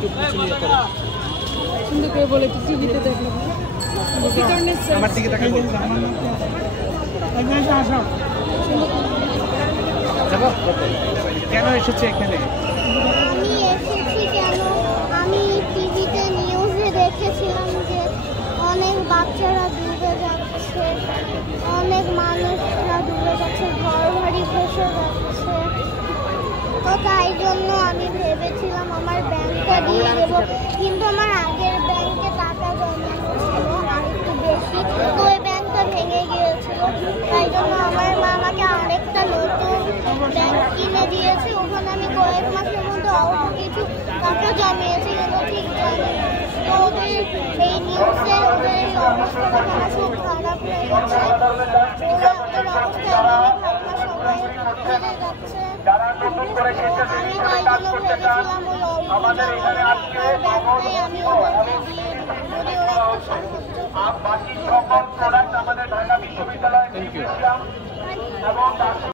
একটু কিছু নিয়ে করো। সুন্দর করে বলে তো টিভিতে দেখলাম কি কারণে আমার দিকে তাকাই বলুন। কেন এসেছে এখানে? আমি এসেছি কেন, আমি টিভিতে নিউজে দেখেছিলাম যে অনেক বাচ্চারা ডুবে যাচ্ছে, অনেক মানুষরা ডুবে যাচ্ছে, ঘর বাড়ি ভেসে যাচ্ছে। তো তাই জন্য আমি ভেবেছিলাম আমার ব্যাংকটা দিয়ে দেবো, কিন্তু আমার আগের ব্যাংকে টাকা জমানো ছিল আরেকটু বেশি, তো ওই ব্যাংকটা ভেঙে গিয়েছিল। তাই জন্য আমার মা আমাকে আরেকটা নতুন ব্যাংক কিনে দিয়েছে। ওখানে আমি কয়েক মাসের মধ্যে অল্প কিছু টাকা জমিয়েছি, কিন্তু ঠিক জানি না। তো ওদের এই নিউজে ওদের এই অবস্থাটা আমার খুব খারাপ হয়ে গেছে। ওরা ওদের অবস্থা এমনই ভাবনা সবাই ফেলে যাচ্ছে। আমি তাই জন্য ভেবেছিলাম ওই অল্প টাকার ব্যাংকটাই আমি ওদেরকে দিয়ে দিব, যদি ওরা একটু সাহায্য করে। Thank you.